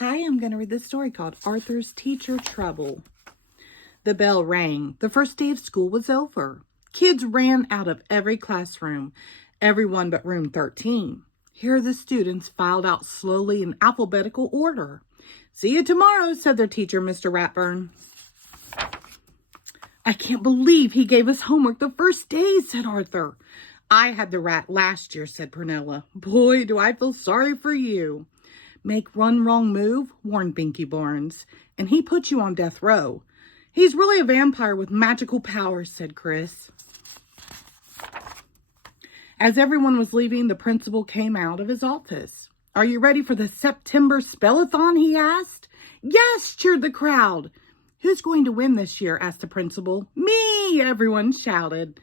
Hi, I'm going to read this story called Arthur's Teacher Trouble. The bell rang. The first day of school was over. Kids ran out of every classroom, everyone but room 13. Here the students filed out slowly in alphabetical order. "See you tomorrow," said their teacher, Mr. Ratburn. "I can't believe he gave us homework the first day," said Arthur. "I had the rat last year," said Prunella. "Boy, do I feel sorry for you." "Make one wrong move," warned Binky Barnes, "and he puts you on death row." "He's really a vampire with magical powers," said Chris. As everyone was leaving, the principal came out of his office. "Are you ready for the September Spellathon?" he asked. "Yes," cheered the crowd. "Who's going to win this year?" asked the principal. "Me," everyone shouted.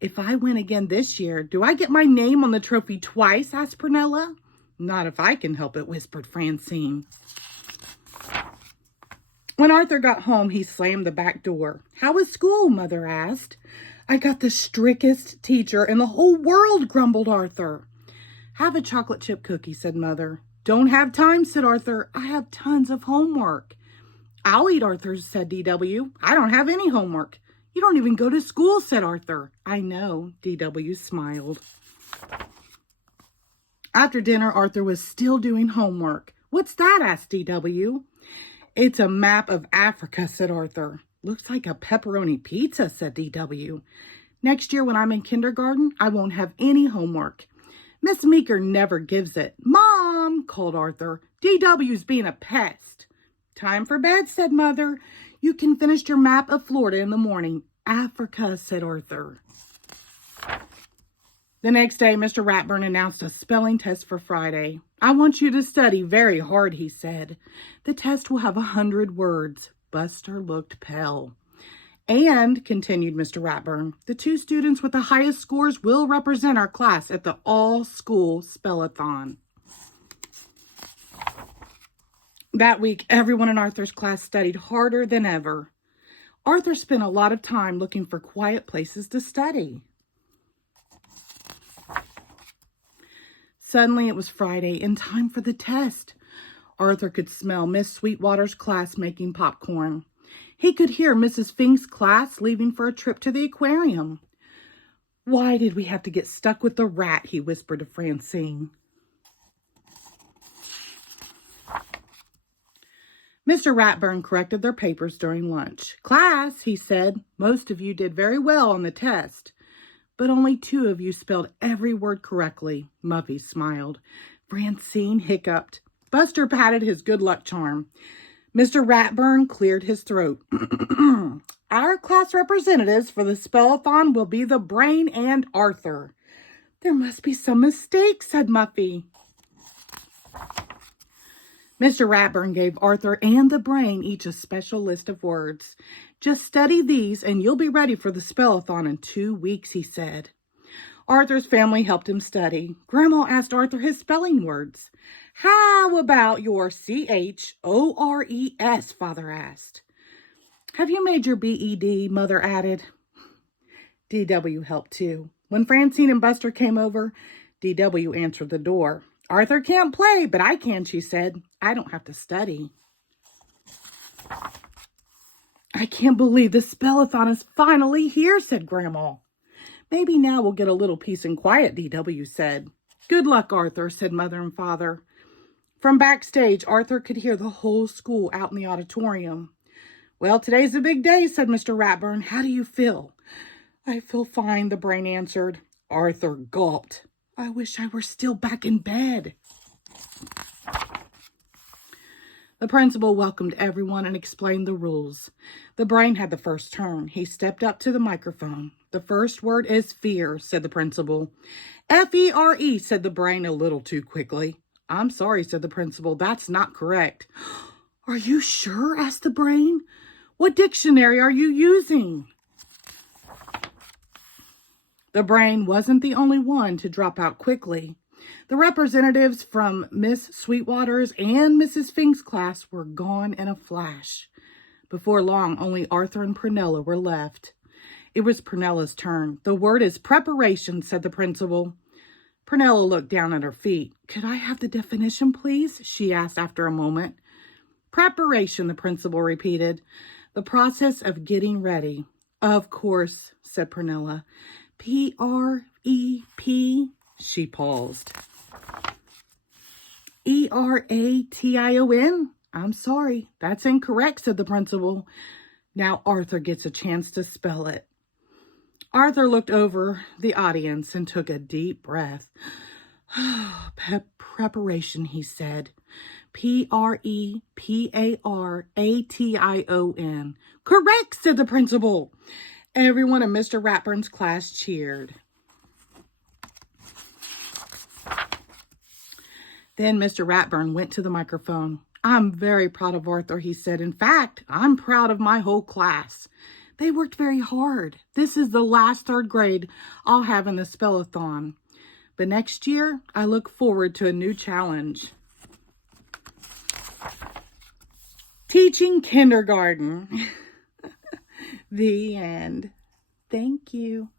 "If I win again this year, do I get my name on the trophy twice?" asked Prunella. "Not if I can help it," whispered Francine. When Arthur got home, he slammed the back door. "How was school?" Mother asked. "I got the strictest teacher in the whole world," grumbled Arthur. "Have a chocolate chip cookie," said Mother. "Don't have time," said Arthur. "I have tons of homework." "I'll eat Arthur's," said DW. "I don't have any homework." "You don't even go to school," said Arthur. "I know," DW smiled. After dinner, Arthur was still doing homework. "What's that?" asked DW. "It's a map of Africa," said Arthur. "Looks like a pepperoni pizza," said DW. "Next year when I'm in kindergarten, I won't have any homework. Miss Meeker never gives it." "Mom," called Arthur, "DW's being a pest." "Time for bed," said Mother. "You can finish your map of Florida in the morning." "Africa," said Arthur. The next day, Mr. Ratburn announced a spelling test for Friday. "I want you to study very hard," he said. "The test will have 100 words. Buster looked pale. "And," continued Mr. Ratburn, "the 2 students with the highest scores will represent our class at the all-school spellathon." That week, everyone in Arthur's class studied harder than ever. Arthur spent a lot of time looking for quiet places to study. Suddenly it was Friday and time for the test. Arthur could smell Miss Sweetwater's class making popcorn. He could hear Mrs. Fink's class leaving for a trip to the aquarium. "Why did we have to get stuck with the rat?" he whispered to Francine. Mr. Ratburn corrected their papers during lunch. "Class," he said, "most of you did very well on the test. But only 2 of you spelled every word correctly." Muffy smiled. Francine hiccuped. Buster patted his good luck charm. Mr. Ratburn cleared his throat. "Our class representatives for the spellathon will be the Brain and Arthur." "There must be some mistake," said Muffy. Mr. Ratburn gave Arthur and the Brain each a special list of words. "Just study these and you'll be ready for the spellathon in 2 weeks," he said. Arthur's family helped him study. Grandma asked Arthur his spelling words. "How about your CHORES?" Father asked. "Have you made your BED?" Mother added. DW helped too. When Francine and Buster came over, DW answered the door. "Arthur can't play, but I can," she said. "I don't have to study." "I can't believe the spellathon is finally here," said Grandma. "Maybe now we'll get a little peace and quiet," DW said. "Good luck, Arthur," said Mother and Father. From backstage, Arthur could hear the whole school out in the auditorium. "Well, today's a big day," said Mr. Ratburn. "How do you feel?" "I feel fine," the Brain answered. Arthur gulped. "I wish I were still back in bed." The principal welcomed everyone and explained the rules. The Brain had the first turn. He stepped up to the microphone. "The first word is fear," said the principal. "FERE," said the Brain a little too quickly. "I'm sorry," said the principal. "That's not correct." "Are you sure?" asked the Brain. "What dictionary are you using?" The Brain wasn't the only one to drop out quickly. The representatives from Miss Sweetwater's and Mrs. Fink's class were gone in a flash. Before long, only Arthur and Prunella were left. It was Prunella's turn. "The word is preparation," said the principal. Prunella looked down at her feet. "Could I have the definition, please?" she asked after a moment. Preparation, the principal repeated. The process of getting ready. Of course, said Pernilla. P-R-E-P, she paused. E-R-A-T-I-O-N? I'm sorry, that's incorrect, said the principal. Now Arthur gets a chance to spell it. Arthur looked over the audience and took a deep breath. Preparation, he said. P-R-E-P-A-R-A-T-I-O-N. Correct, said the principal. Everyone in Mr. Ratburn's class cheered. Then Mr. Ratburn went to the microphone. I'm very proud of Arthur, he said. In fact, I'm proud of my whole class. They worked very hard. This is the last third grade I'll have in the spell-a-thon. But next year, I look forward to a new challenge. Teaching kindergarten. The end. Thank you.